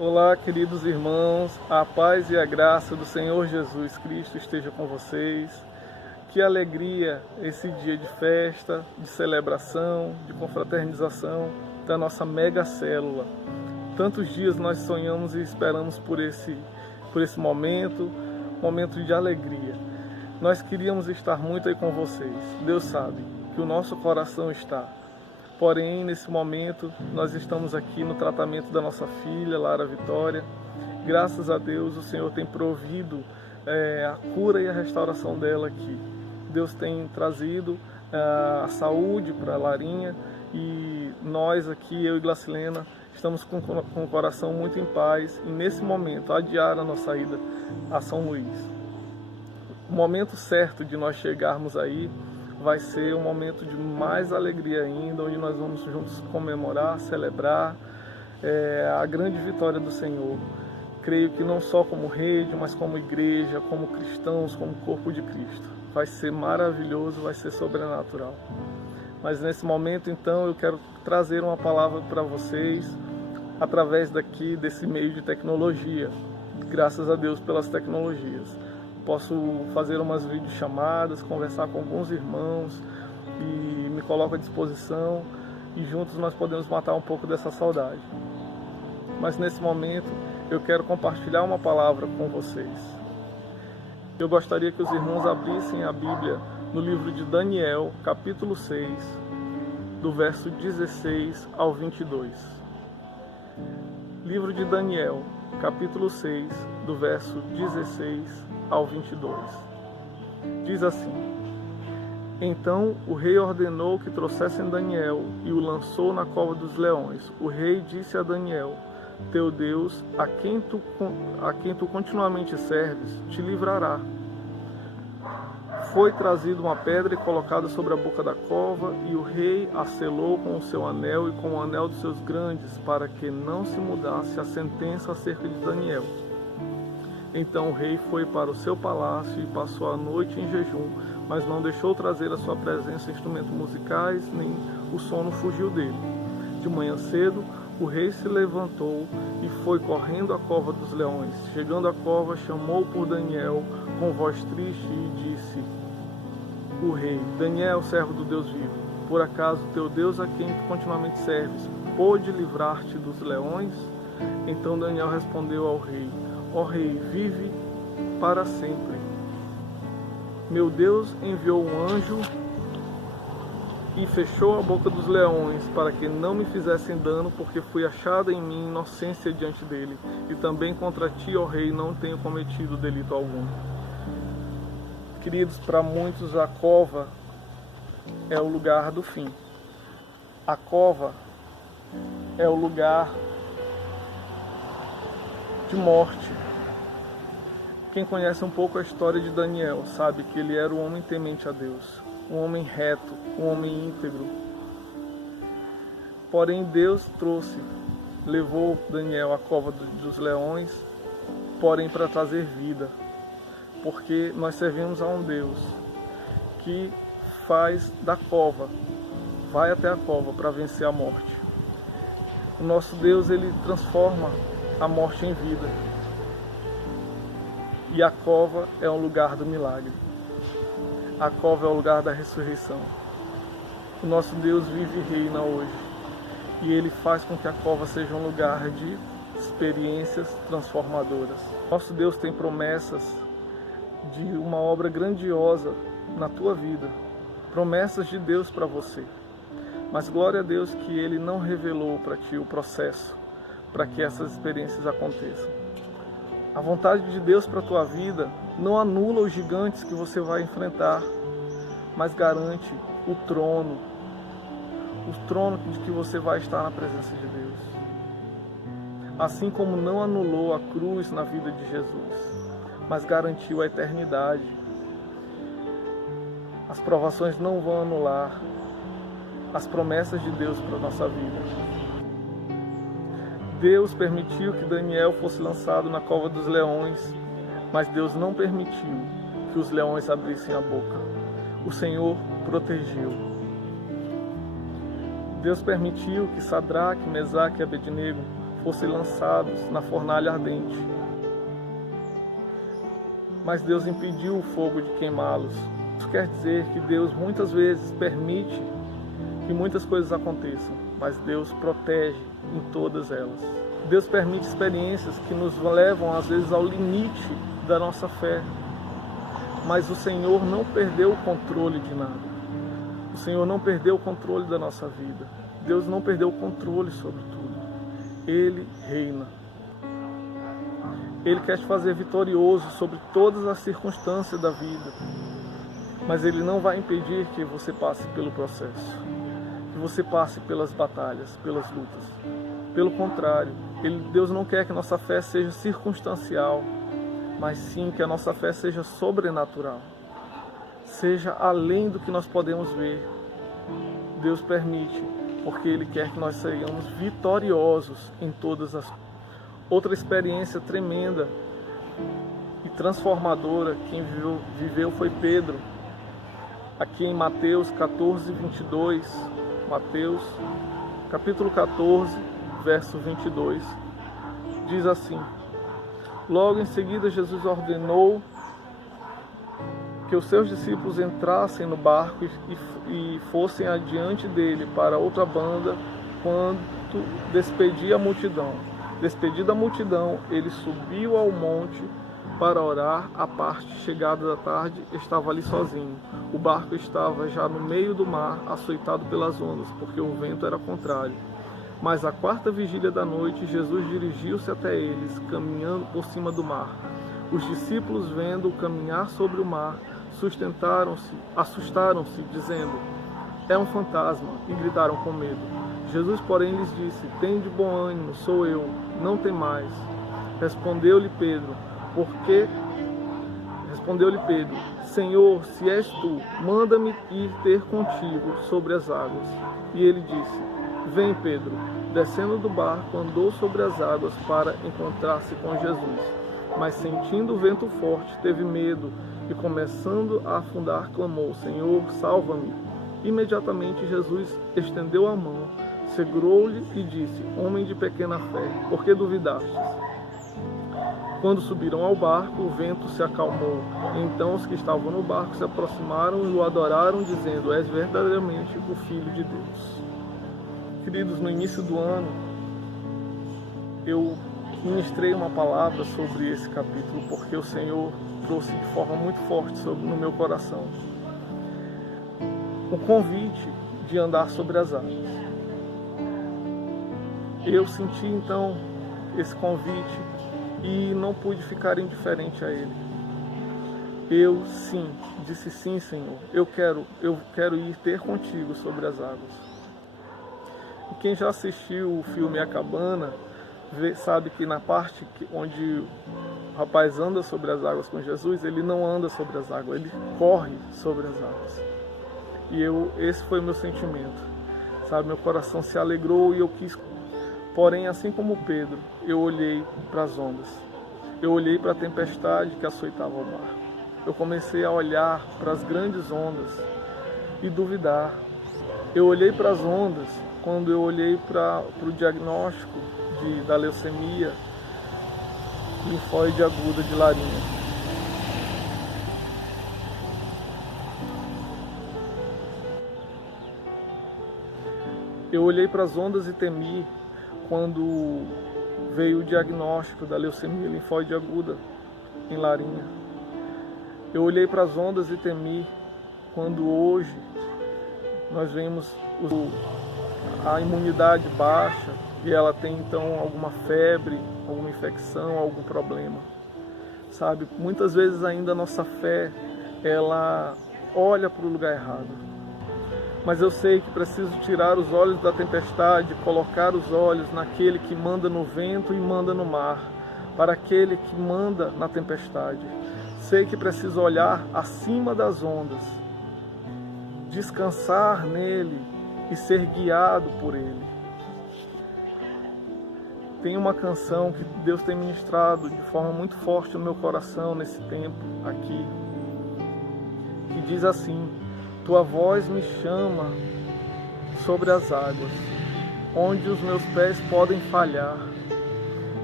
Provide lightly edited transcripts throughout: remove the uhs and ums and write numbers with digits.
Olá, queridos irmãos, a paz e a graça do Senhor Jesus Cristo esteja com vocês. Que alegria esse dia de festa, de celebração, de confraternização da nossa mega célula. Tantos dias nós sonhamos e esperamos por esse momento de alegria. Nós queríamos estar muito aí com vocês. Deus sabe que o nosso coração está. Porém, nesse momento, nós estamos aqui no tratamento da nossa filha, Lara Vitória. Graças a Deus, o Senhor tem provido a cura e a restauração dela aqui. Deus tem trazido a saúde para a Larinha e nós aqui, eu e Glacilena, estamos com o coração muito em paz e, nesse momento, adiaram a nossa ida a São Luís. O momento certo de nós chegarmos aí vai ser um momento de mais alegria ainda, onde nós vamos juntos comemorar, celebrar a grande vitória do Senhor. Creio que não só como rede, mas como igreja, como cristãos, como corpo de Cristo. Vai ser maravilhoso, vai ser sobrenatural. Mas nesse momento, então, eu quero trazer uma palavra para vocês, através desse meio de tecnologia. Graças a Deus pelas tecnologias. Posso fazer umas videochamadas, conversar com alguns irmãos e me coloco à disposição e juntos nós podemos matar um pouco dessa saudade. Mas nesse momento eu quero compartilhar uma palavra com vocês. Eu gostaria que os irmãos abrissem a Bíblia no livro de Daniel, capítulo 6, do verso 16 ao 22. Livro de Daniel, capítulo 6, do verso 16 ao 22. Diz assim: Então o rei ordenou que trouxessem Daniel e o lançou na cova dos leões. O rei disse a Daniel: Teu Deus, a quem tu continuamente serves, te livrará. Foi trazida uma pedra e colocada sobre a boca da cova, e o rei a selou com o seu anel e com o anel dos seus grandes, para que não se mudasse a sentença acerca de Daniel. Então o rei foi para o seu palácio e passou a noite em jejum, mas não deixou trazer à sua presença instrumentos musicais, nem o sono fugiu dele. De manhã cedo, o rei se levantou e foi correndo à cova dos leões. Chegando à cova, chamou por Daniel com voz triste e disse: O rei: Daniel, servo do Deus vivo, por acaso teu Deus, a quem tu continuamente serves, pôde livrar-te dos leões? Então Daniel respondeu ao rei: Ó rei, vive para sempre. Meu Deus enviou um anjo e fechou a boca dos leões para que não me fizessem dano, porque fui achada em mim inocência diante dele. E também contra ti, ó rei, não tenho cometido delito algum. Queridos, para muitos a cova é o lugar do fim. A cova é o lugar de morte. Quem conhece um pouco a história de Daniel sabe que ele era um homem temente a Deus, um homem reto, um homem íntegro. Porém Deus levou Daniel à cova dos leões, porém para trazer vida, porque nós servimos a um Deus que faz da cova, vai até a cova para vencer a morte. O nosso Deus, ele transforma a morte em vida. E a cova é um lugar do milagre. A cova é o lugar da ressurreição. O nosso Deus vive e reina hoje. E Ele faz com que a cova seja um lugar de experiências transformadoras. Nosso Deus tem promessas de uma obra grandiosa na tua vida. Promessas de Deus para você. Mas glória a Deus que Ele não revelou para ti o processo para que essas experiências aconteçam. A vontade de Deus para a tua vida não anula os gigantes que você vai enfrentar, mas garante o trono de que você vai estar na presença de Deus. Assim como não anulou a cruz na vida de Jesus, mas garantiu a eternidade. As provações não vão anular as promessas de Deus para a nossa vida. Deus permitiu que Daniel fosse lançado na cova dos leões, mas Deus não permitiu que os leões abrissem a boca. O Senhor protegeu. Deus permitiu que Sadraque, Mesaque e Abednego fossem lançados na fornalha ardente. Mas Deus impediu o fogo de queimá-los. Isso quer dizer que Deus muitas vezes permite que muitas coisas aconteçam, mas Deus protege em todas elas. Deus permite experiências que nos levam às vezes ao limite da nossa fé, mas o Senhor não perdeu o controle de nada. O Senhor não perdeu o controle da nossa vida. Deus não perdeu o controle sobre tudo. Ele reina. Ele quer te fazer vitorioso sobre todas as circunstâncias da vida, mas Ele não vai impedir que você passe pelo processo, que você passe pelas batalhas, pelas lutas. Pelo contrário, Deus não quer que nossa fé seja circunstancial, mas sim que a nossa fé seja sobrenatural, seja além do que nós podemos ver. Deus permite, porque Ele quer que nós sejamos vitoriosos em todas as coisas. Outra experiência tremenda e transformadora quem viveu foi Pedro. Aqui em Mateus 14, 22, Mateus capítulo 14, verso 22, diz assim: logo em seguida Jesus ordenou que os seus discípulos entrassem no barco e fossem adiante dele para outra banda, quando despedia a multidão. Despedida a multidão, ele subiu ao monte para orar. À parte chegada da tarde, estava ali sozinho. O barco estava já no meio do mar, açoitado pelas ondas, porque o vento era contrário. Mas à quarta vigília da noite, Jesus dirigiu-se até eles, caminhando por cima do mar. Os discípulos, vendo-o caminhar sobre o mar, assustaram-se, dizendo: é um fantasma, e gritaram com medo. Jesus, porém, lhes disse: tende bom ânimo, sou eu, não temais. Respondeu-lhe Pedro: Senhor, se és tu, manda-me ir ter contigo sobre as águas. E ele disse: vem, Pedro. Descendo do barco, andou sobre as águas para encontrar-se com Jesus. Mas sentindo o vento forte, teve medo e, começando a afundar, clamou: Senhor, salva-me. Imediatamente Jesus estendeu a mão, segurou-lhe e disse: homem de pequena fé, por que duvidastes? Quando subiram ao barco, o vento se acalmou. Então os que estavam no barco se aproximaram e o adoraram, dizendo: és verdadeiramente o Filho de Deus. Queridos, no início do ano, eu ministrei uma palavra sobre esse capítulo, porque o Senhor trouxe de forma muito forte no meu coração o convite de andar sobre as águas. Eu senti então esse convite e não pude ficar indiferente a ele. Eu disse sim, Senhor, eu quero ir ter contigo sobre as águas. E quem já assistiu o filme A Cabana sabe que na parte onde o rapaz anda sobre as águas com Jesus, ele não anda sobre as águas, ele corre sobre as águas. E esse foi o meu sentimento, sabe? Meu coração se alegrou e eu quis. Porém, assim como Pedro, eu olhei para as ondas, eu olhei para a tempestade que açoitava o mar. Eu comecei a olhar para as grandes ondas e duvidar. Eu olhei para as ondas quando eu olhei para o diagnóstico da leucemia linfóide aguda de Larinha. Eu olhei para as ondas e temi quando veio o diagnóstico da leucemia linfóide aguda em Larinha. Eu olhei para as ondas e temi quando hoje nós vemos a imunidade baixa e ela tem então alguma febre, alguma infecção, algum problema. Sabe, muitas vezes ainda a nossa fé, ela olha para o lugar errado. Mas eu sei que preciso tirar os olhos da tempestade, colocar os olhos naquele que manda no vento e manda no mar, para aquele que manda na tempestade. Sei que preciso olhar acima das ondas, descansar nele e ser guiado por ele. Tem uma canção que Deus tem ministrado de forma muito forte no meu coração nesse tempo aqui, que diz assim: tua voz me chama sobre as águas, onde os meus pés podem falhar.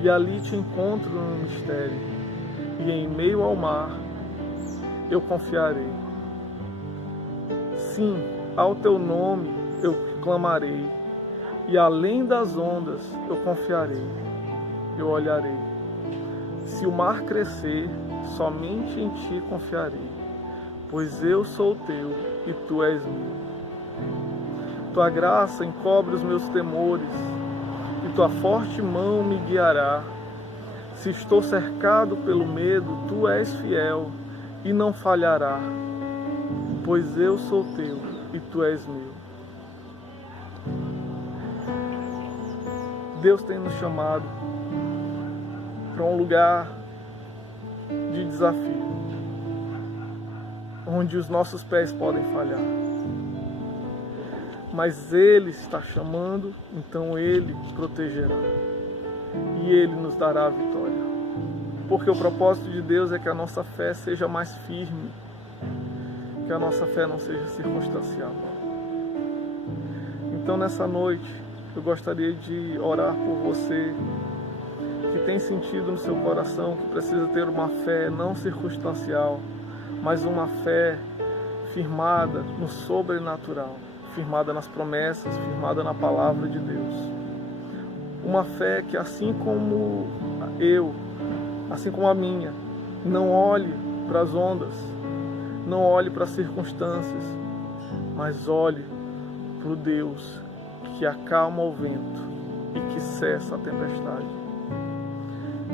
e ali te encontro no mistério, e em meio ao mar eu confiarei. Sim, ao teu nome eu clamarei, e além das ondas eu confiarei, eu olharei. Se o mar crescer, somente em ti confiarei, pois eu sou teu e tu és meu. Tua graça encobre os meus temores, e tua forte mão me guiará. Se estou cercado pelo medo, tu és fiel e não falhará, pois eu sou teu e tu és meu. Deus tem nos chamado para um lugar de desafio, onde os nossos pés podem falhar. Mas Ele está chamando, então Ele protegerá. E Ele nos dará a vitória. Porque o propósito de Deus é que a nossa fé seja mais firme, que a nossa fé não seja circunstancial. Então nessa noite, eu gostaria de orar por você que tem sentido no seu coração que precisa ter uma fé não circunstancial, mas uma fé firmada no sobrenatural, firmada nas promessas, firmada na palavra de Deus. Uma fé que, assim como a minha, não olhe para as ondas, não olhe para as circunstâncias, mas olhe para o Deus que acalma o vento e que cessa a tempestade.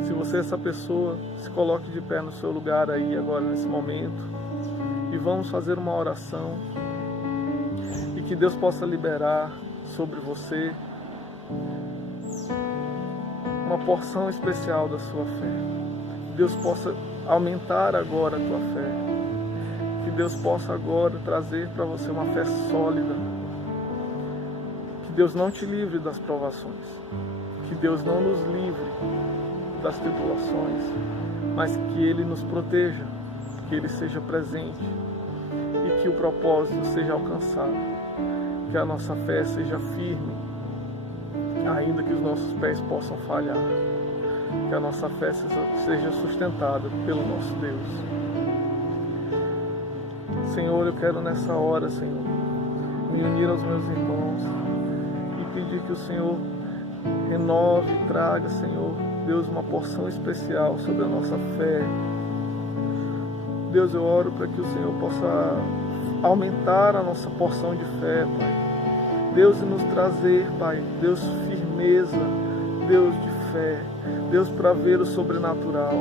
Se você é essa pessoa, se coloque de pé no seu lugar aí agora nesse momento e vamos fazer uma oração e que Deus possa liberar sobre você uma porção especial da sua fé. Deus possa aumentar agora a tua fé. Que Deus possa agora trazer para você uma fé sólida. Que Deus não te livre das provações. Que Deus não nos livre das tribulações, mas que Ele nos proteja, que Ele seja presente e que o propósito seja alcançado. Que a nossa fé seja firme, ainda que os nossos pés possam falhar. Que a nossa fé seja sustentada pelo nosso Deus. Senhor, eu quero nessa hora, Senhor, me unir aos meus irmãos e pedir que o Senhor renove e traga, Senhor, Deus, uma porção especial sobre a nossa fé. Deus, eu oro para que o Senhor possa aumentar a nossa porção de fé, Pai. Deus, e nos trazer, Pai, Deus, firmeza, Deus de fé, Deus, para ver o sobrenatural,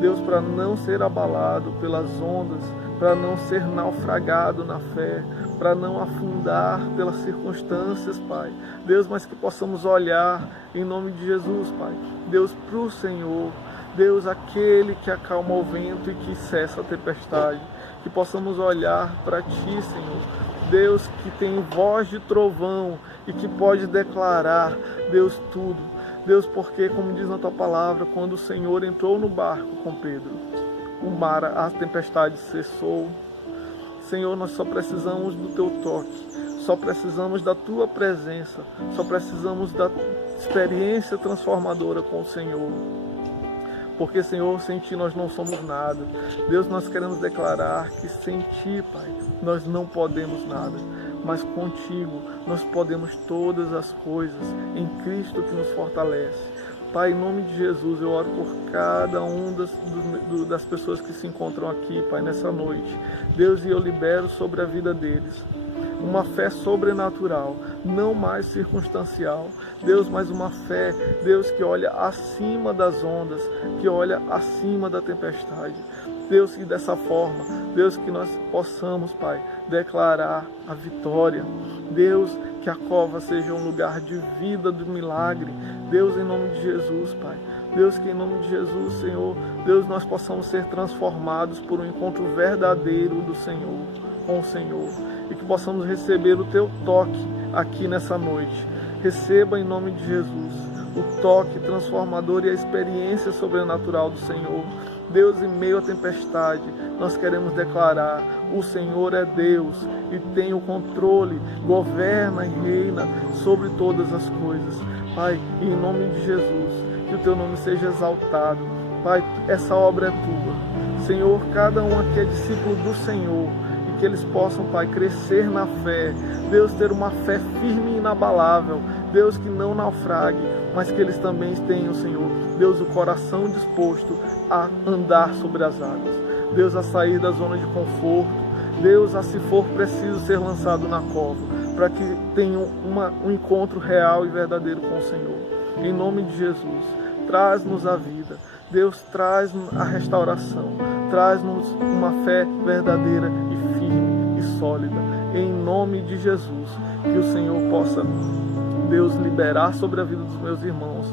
Deus, para não ser abalado pelas ondas, para não ser naufragado na fé, para não afundar pelas circunstâncias, Pai. Deus, mas que possamos olhar em nome de Jesus, Pai. Deus, para o Senhor, Deus, aquele que acalma o vento e que cessa a tempestade. Que possamos olhar para Ti, Senhor. Deus, que tem voz de trovão e que pode declarar, Deus, tudo. Deus, porque, como diz na Tua palavra, quando o Senhor entrou no barco com Pedro, o mar, a tempestade cessou. Senhor, nós só precisamos do Teu toque, só precisamos da Tua presença, só precisamos da experiência transformadora com o Senhor. Porque, Senhor, sem Ti nós não somos nada. Deus, nós queremos declarar que sem Ti, Pai, nós não podemos nada. Mas contigo nós podemos todas as coisas em Cristo que nos fortalece. Pai, em nome de Jesus, eu oro por cada um das pessoas que se encontram aqui, Pai, nessa noite. Deus, e eu libero sobre a vida deles uma fé sobrenatural, não mais circunstancial. Deus, mas uma fé, Deus, que olha acima das ondas, que olha acima da tempestade. Deus, que dessa forma, Deus, que nós possamos, Pai, declarar a vitória. Deus, que a cova seja um lugar de vida, de milagre. Deus, em nome de Jesus, Pai. Deus, que em nome de Jesus, Senhor, Deus, nós possamos ser transformados por um encontro verdadeiro do Senhor, com o Senhor. E que possamos receber o Teu toque aqui nessa noite. Receba em nome de Jesus o toque transformador e a experiência sobrenatural do Senhor. Deus, em meio à tempestade, nós queremos declarar: o Senhor é Deus e tem o controle, governa e reina sobre todas as coisas. Pai, em nome de Jesus, que o teu nome seja exaltado. Pai, essa obra é tua. Senhor, cada um aqui é discípulo do Senhor, e que eles possam, Pai, crescer na fé. Deus, ter uma fé firme e inabalável. Deus, que não naufrague, mas que eles também tenham, Senhor, Deus, o coração disposto a andar sobre as águas. Deus, a sair da zona de conforto. Deus, a se for preciso ser lançado na cova, para que tenham um encontro real e verdadeiro com o Senhor. Em nome de Jesus, traz-nos a vida. Deus, traz a restauração. Traz-nos uma fé verdadeira e firme e sólida. Em nome de Jesus, que o Senhor possa, Deus, liberar sobre a vida dos meus irmãos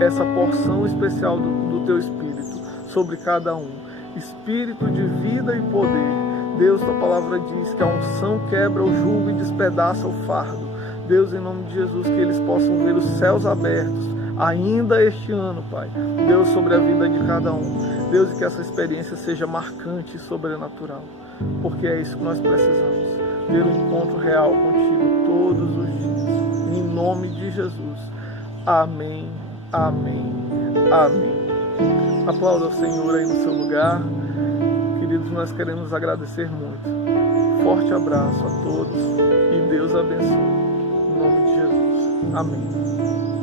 essa porção especial do Teu Espírito sobre cada um. Espírito de vida e poder. Deus, tua palavra diz que a unção quebra o jugo e despedaça o fardo. Deus, em nome de Jesus, que eles possam ver os céus abertos ainda este ano, Pai. Deus, sobre a vida de cada um. Deus, e que essa experiência seja marcante e sobrenatural, porque é isso que nós precisamos. Ter um encontro real contigo todos os dias. Em nome de Jesus. Amém, amém, amém. Aplauda o Senhor aí no seu lugar. Queridos, nós queremos agradecer muito. Forte abraço a todos e Deus abençoe. Em nome de Jesus. Amém.